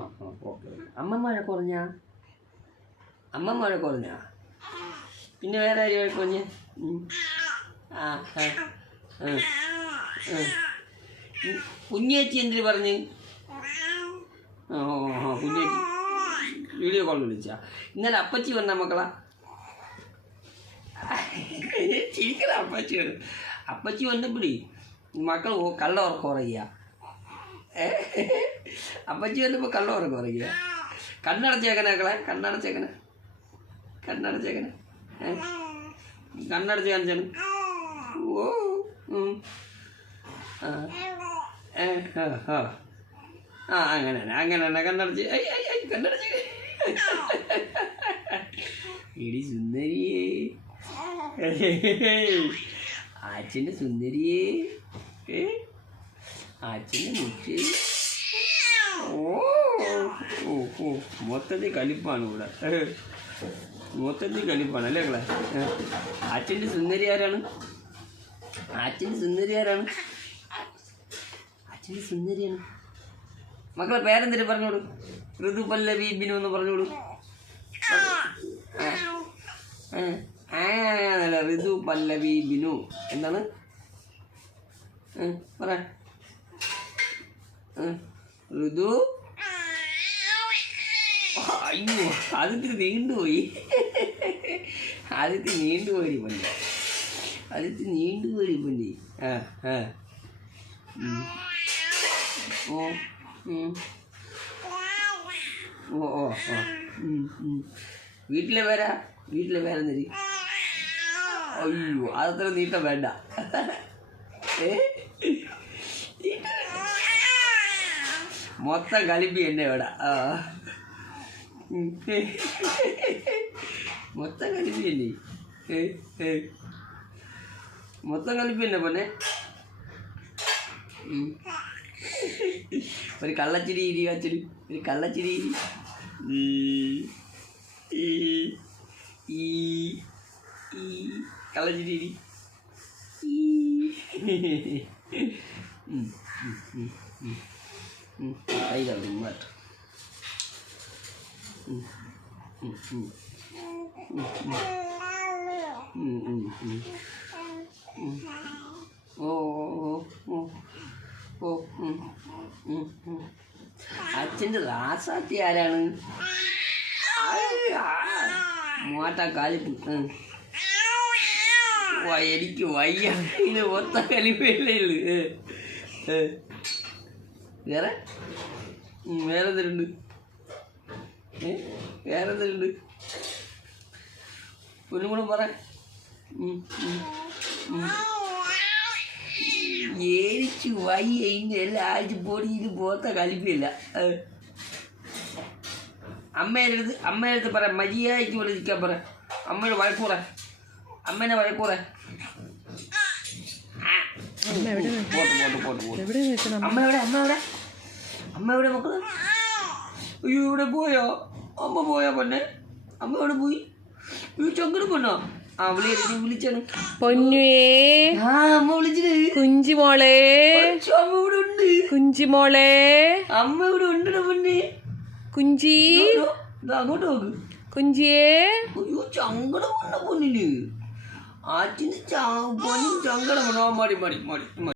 ആ ആ ഓക്കെ. അമ്മമ്മഴ കുറഞ്ഞ പിന്നെ വേറെ ആരും കുറഞ്ഞ ആ ആ കുഞ്ഞേച്ചി എന്തിന് പറഞ്ഞ്? ഓ ആ കുഞ്ഞേച്ചി വീഡിയോ കോൾ വിളിച്ചാ. ഇന്നലെ അപ്പച്ചി വന്ന മക്കളാ ചിരിക്കണ അപ്പച്ചി വന്നപ്പോഴേ മക്കൾ കള്ള ഉറക്കം ഉറങ്ങിയ. അപ്പച്ചി വന്നപ്പോൾ കള്ള ഉറക്കം ഉറങ്ങിയ. കണ്ണടച്ചേക്കനേക്കളെ കണ്ണടച്ചേക്കനെ കണ്ണടച്ച് കാണിച്ചാണ്. ഓ ആ അങ്ങനെ കണ്ണടച്ച് കണ്ണടച്ച് എടി സുന്ദരിയേ, അച്ഛൻ്റെ സുന്ദരിയേ, അച്ഛൻ്റെ മുറ്റ്. ഓ മൊത്തത്തിൽ കലിപ്പാണ് ഇവിടെ, മൊത്തത്തിൽ കലിപ്പാണ് അല്ലേ മക്കളെ? അച്ഛൻ്റെ സുന്ദരി ആരാണ്? അച്ഛൻ്റെ സുന്ദരിയാണ് മക്കളെ. പേരെന്തിട്ട് പറഞ്ഞോളൂ? ഋതു പല്ലവി ബിനു എന്ന് പറഞ്ഞോളൂ. അല്ല, ഋതു പല്ലവി ബിനു എന്താണ് പറ? ഋതു. അയ്യോ അതിന് നീണ്ടുപോയി പണ്ടി. വീട്ടിലെ പേരെന്തരി? അയ്യോ അതത്ര നീട്ടം വേണ്ട. മൊത്തം കളിപ്പി എന്നെ ഇവിടെ. മൊത്തം കളിപ്പി തന്നെ പൊന്നെ. ഒരു കള്ളച്ചിരി അച്ഛന്, ഒരു കള്ളച്ചിരി. കള്ളച്ചിരി. മാറ്റ അച്ഛൻ്റെ റാസാത്തി ആരാണ്? മാറ്റാ കാലിപ്പ്. എനിക്ക് വയ്യ, ഇത് മൊത്തം കലിപ്പല്ലേ ഉള്ളു. വേറെന്തുണ്ട്? ഒന്നും കൂടെ പറ. എനിക്ക് വയ്യ, ഇന്ന് എല്ലാ ആഴ്ച പൊടി ഇത് പോത്ത കളിപ്പില്ല. അമ്മേടുത്ത് പറ, മര്യാദയ്ക്ക് വിളിക്കാൻ പറ. അമ്മയുടെ വഴക്കൂറ, അമ്മേനെ വഴക്കൂറ. അമ്മ എവിടെ മക്കള്? അയ്യോ ഇവിടെ പോയോ? അമ്മ പോയോ പൊന്നെ? അമ്മ എവിടെ പോയി? ചങ്കട് പൊന്നോ? ആ വിളിച്ചാണ് പൊന്നുയേ. അമ്മ വിളിച്ചിട്ട് കുഞ്ചിമോളെ, അമ്മ ഇവിടെ ഉണ്ട്. കുഞ്ചിമോളെ, അമ്മ ഇവിടെ ഉണ്ട് പൊന്നെ. കുഞ്ചി അങ്ങോട്ട് നോക്ക് കുഞ്ചിയേ. അയ്യോ ചങ്കട പൊന്ന പൊന്നിന്. ആറ്റിന് പൊന്നും ചങ്കട മണോ. മടി